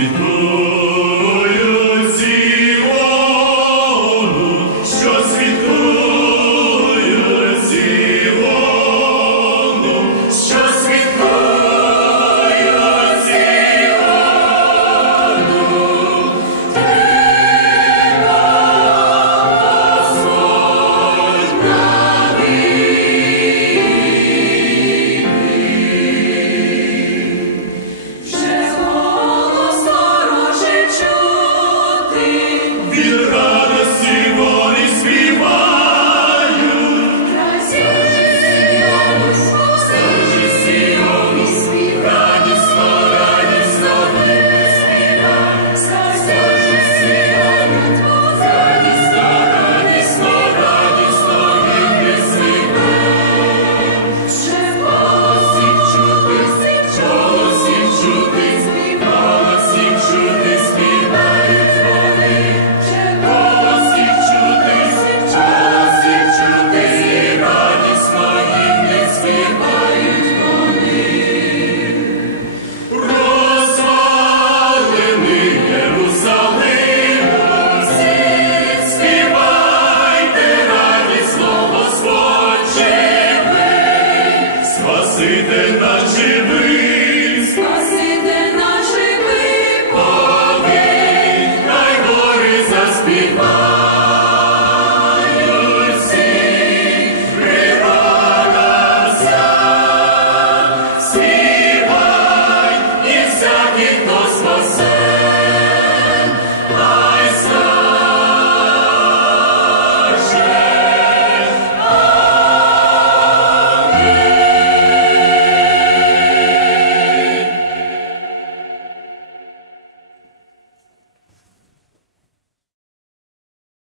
me dou.